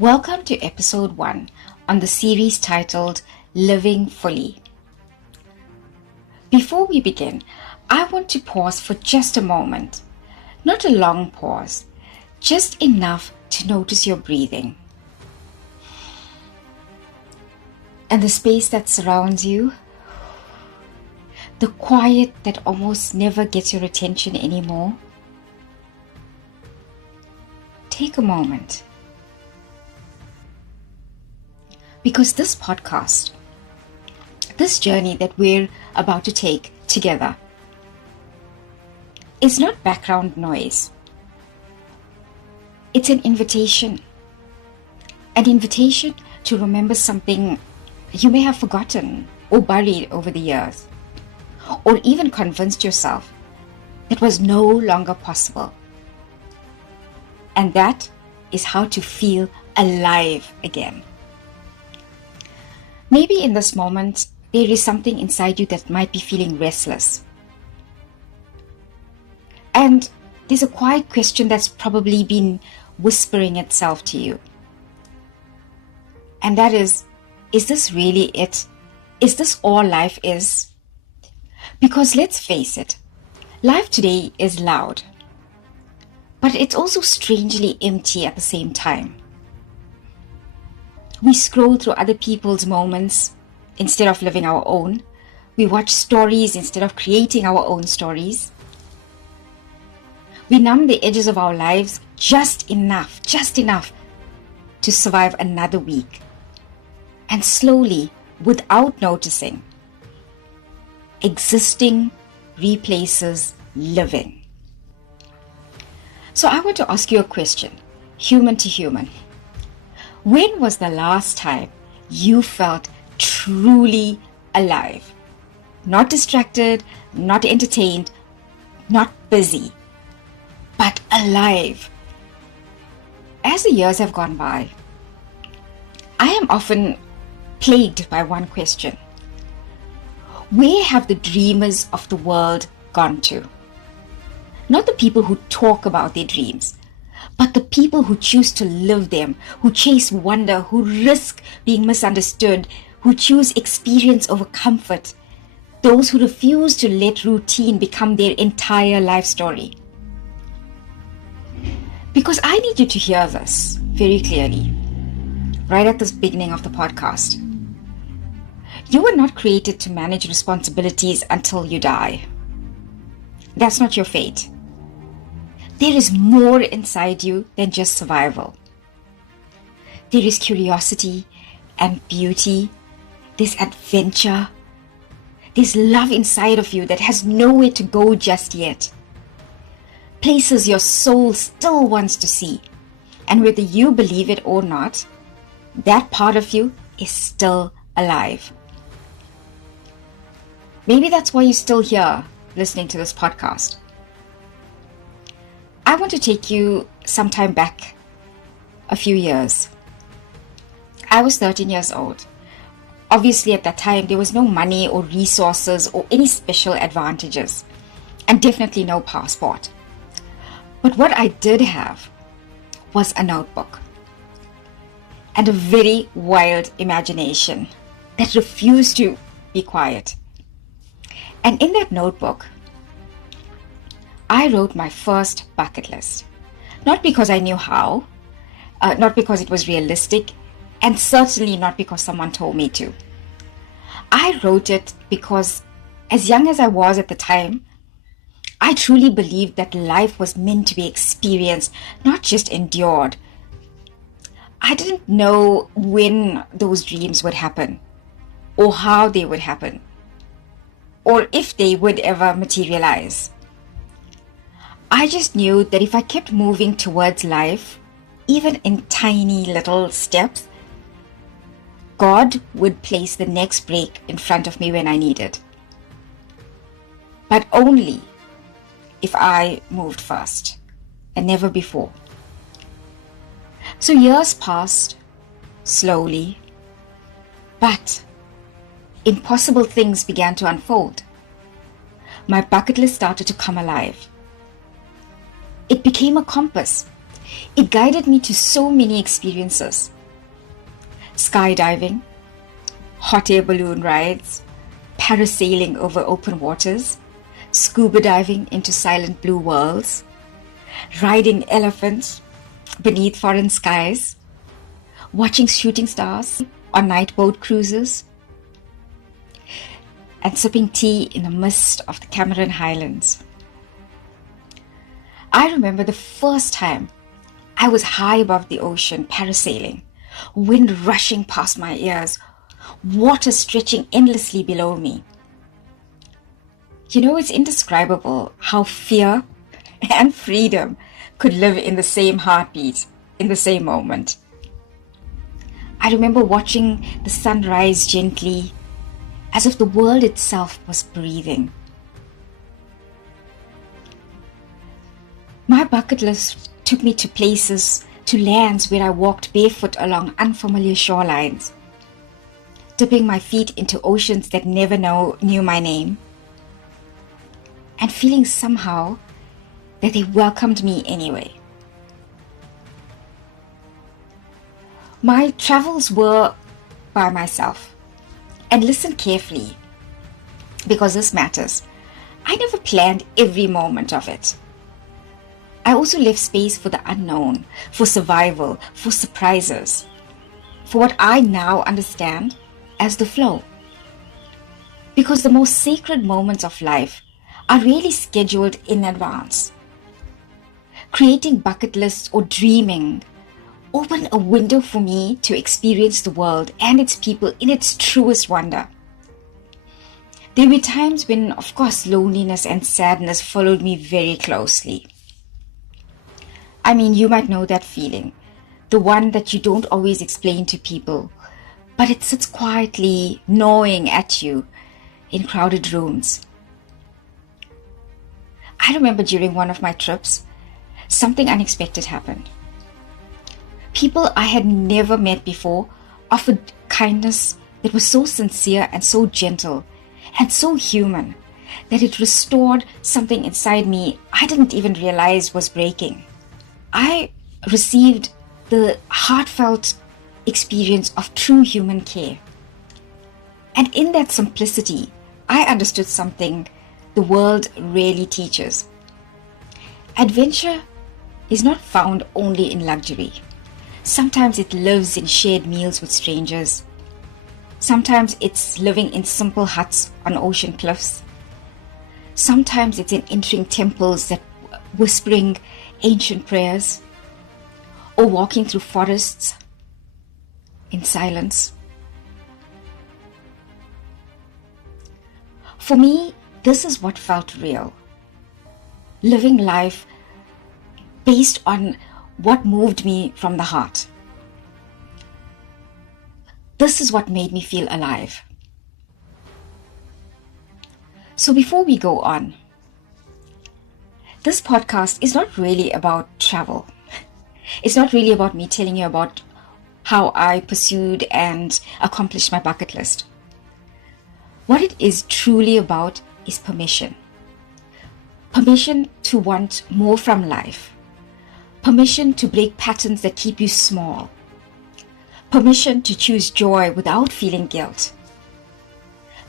Welcome to episode 1 on the series titled Living Fully. Before we begin, I want to pause for just a moment. Not a long pause, just enough to notice your breathing. And the space that surrounds you. The quiet that almost never gets your attention anymore. Take a moment. Because this podcast, this journey that we're about to take together, is not background noise. It's an invitation. An invitation to remember something you may have forgotten or buried over the years, or even convinced yourself that was no longer possible. And that is how to feel alive again. Maybe in this moment, there is something inside you that might be feeling restless. And there's a quiet question that's probably been whispering itself to you. And that is this really it? Is this all life is? Because let's face it, life today is loud. But it's also strangely empty at the same time. We scroll through other people's moments instead of living our own. We watch stories instead of creating our own stories. We numb the edges of our lives just enough to survive another week. And slowly, without noticing, existing replaces living. So I want to ask you a question, human to human. When was the last time you felt truly alive? Not distracted, not entertained, not busy, but alive. As the years have gone by, I am often plagued by one question. Where have the dreamers of the world gone to? Not the people who talk about their dreams, but the people who choose to live them, who chase wonder, who risk being misunderstood, who choose experience over comfort, those who refuse to let routine become their entire life story. Because I need you to hear this very clearly, right at the beginning of the podcast. You were not created to manage responsibilities until you die. That's not your fate. There is more inside you than just survival. There is curiosity and beauty. There's adventure. There's love inside of you that has nowhere to go just yet. Places your soul still wants to see. And whether you believe it or not, that part of you is still alive. Maybe that's why you're still here listening to this podcast. I want to take you some time back, a few years. I was 13 years old. Obviously, at that time, there was no money or resources or any special advantages, and definitely no passport. But what I did have was a notebook and a very wild imagination that refused to be quiet. And in that notebook, I wrote my first bucket list. Not because I knew how, not because it was realistic, and certainly not because someone told me to. I wrote it because, as young as I was at the time, I truly believed that life was meant to be experienced, not just endured. I didn't know when those dreams would happen, or how they would happen, or if they would ever materialize. I just knew that if I kept moving towards life, even in tiny little steps, God would place the next break in front of me when I need it. But only if I moved first, and never before. So years passed, slowly, but impossible things began to unfold. My bucket list started to come alive. It became a compass, It guided me to so many experiences: skydiving, hot air balloon rides, parasailing over open waters, scuba diving into silent blue worlds, riding elephants beneath foreign skies, watching shooting stars on night boat cruises, and sipping tea in the mist of the Cameron Highlands. I remember the first time I was high above the ocean parasailing, wind rushing past my ears, water stretching endlessly below me. It's indescribable how fear and freedom could live in the same heartbeat, in the same moment. I remember watching the sun rise gently, as if the world itself was breathing. My bucket list took me to places, to lands where I walked barefoot along unfamiliar shorelines, dipping my feet into oceans that never knew my name, and feeling somehow that they welcomed me anyway. My travels were by myself. And listen carefully, because this matters. I never planned every moment of it. I also left space for the unknown, for survival, for surprises, for what I now understand as the flow. Because the most sacred moments of life are really scheduled in advance. Creating bucket lists or dreaming opened a window for me to experience the world and its people in its truest wonder. There were times when, of course, loneliness and sadness followed me very closely. You might know that feeling, the one that you don't always explain to people, but it sits quietly gnawing at you in crowded rooms. I remember during one of my trips, something unexpected happened. People I had never met before offered kindness that was so sincere and so gentle and so human that it restored something inside me I didn't even realize was breaking. I received the heartfelt experience of true human care. And in that simplicity, I understood something the world rarely teaches. Adventure is not found only in luxury. Sometimes it lives in shared meals with strangers. Sometimes it's living in simple huts on ocean cliffs. Sometimes it's in entering temples that whispering ancient prayers, or walking through forests in silence. For me, this is what felt real. Living life based on what moved me from the heart. This is what made me feel alive. So before we go on, this podcast is not really about travel. It's not really about me telling you about how I pursued and accomplished my bucket list. What it is truly about is permission. Permission to want more from life. Permission to break patterns that keep you small. Permission to choose joy without feeling guilt.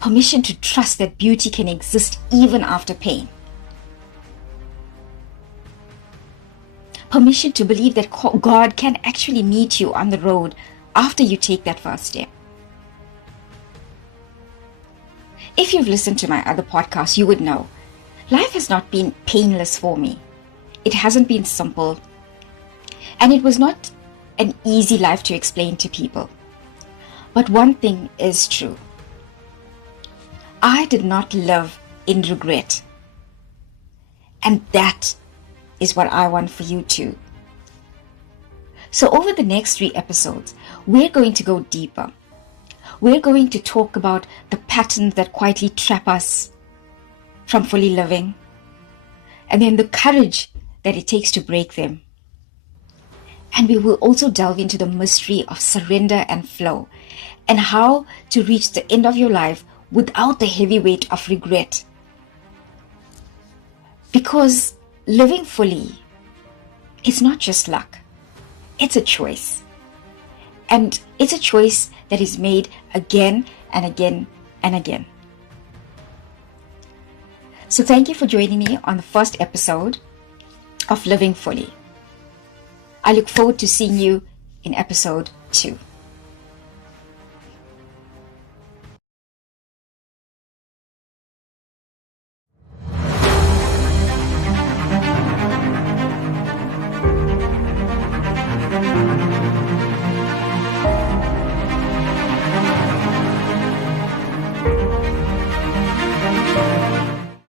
Permission to trust that beauty can exist even after pain. Permission to believe that God can actually meet you on the road after you take that first step. If you've listened to my other podcasts, you would know life has not been painless for me. It hasn't been simple. And it was not an easy life to explain to people. But one thing is true. I did not live in regret. And that is what I want for you too. So over the next 3 episodes, we're going to go deeper. We're going to talk about the patterns that quietly trap us from fully living, and then the courage that it takes to break them. And we will also delve into the mystery of surrender and flow, and how to reach the end of your life without the heavy weight of regret. Because living fully It's not just luck. It's a choice. And it's a choice that is made again and again and again. So thank you for joining me on the first episode of Living Fully. I look forward to seeing you in episode 2.